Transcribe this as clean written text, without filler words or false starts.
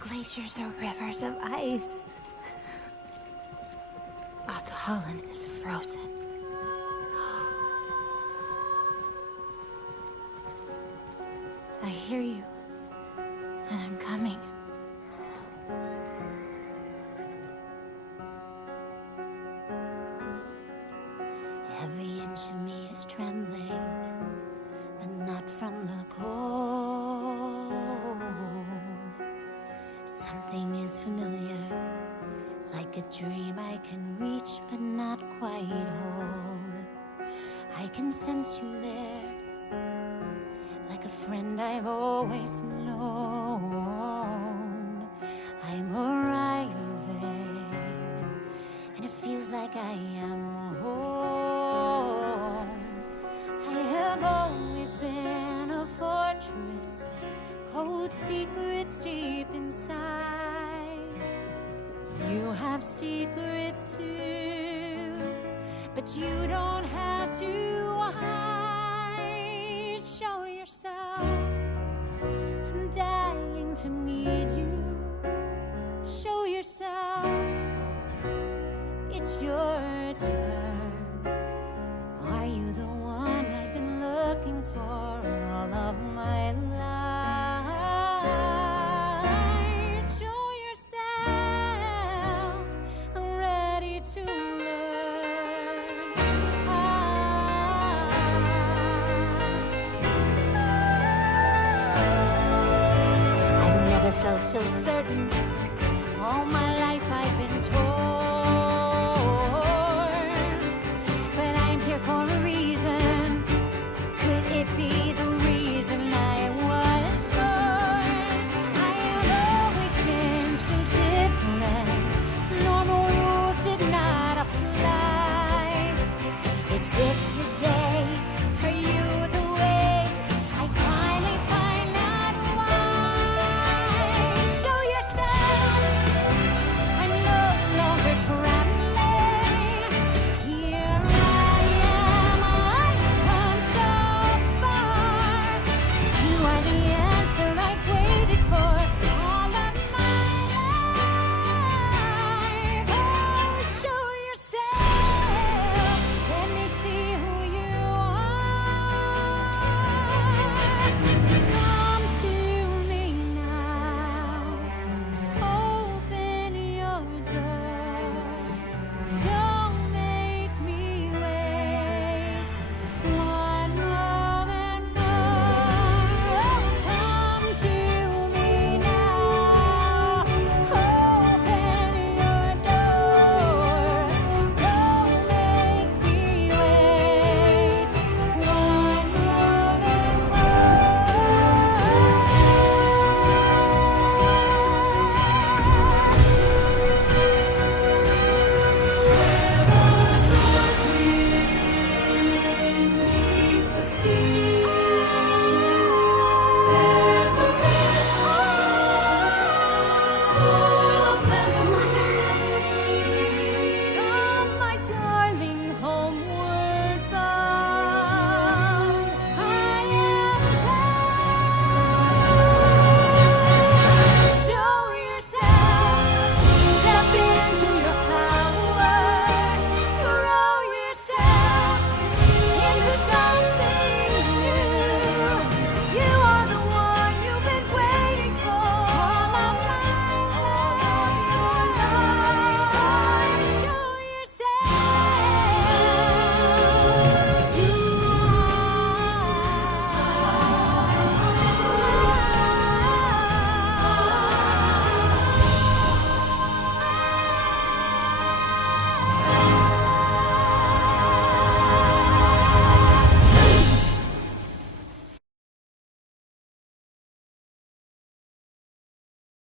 Glaciers are rivers of ice. Ahtohallan is frozen. I hear you, and I'm coming. Every inch of me is trembling, but not from the cold. Something is familiar, like a dream I can reach but not quite hold. I can sense you there, like a friend I've always known. I'm arriving, and it feels like I am home. I have always been a fortress, cold secrets deep inside. You have secrets too, but you don't have to hide. Show yourself, I'm dying to meet you. Show yourself, it's your turn. Are you the one I've been looking for all of my life? Show yourself, I'm ready to learn. I've never felt so certain. All my life I've been told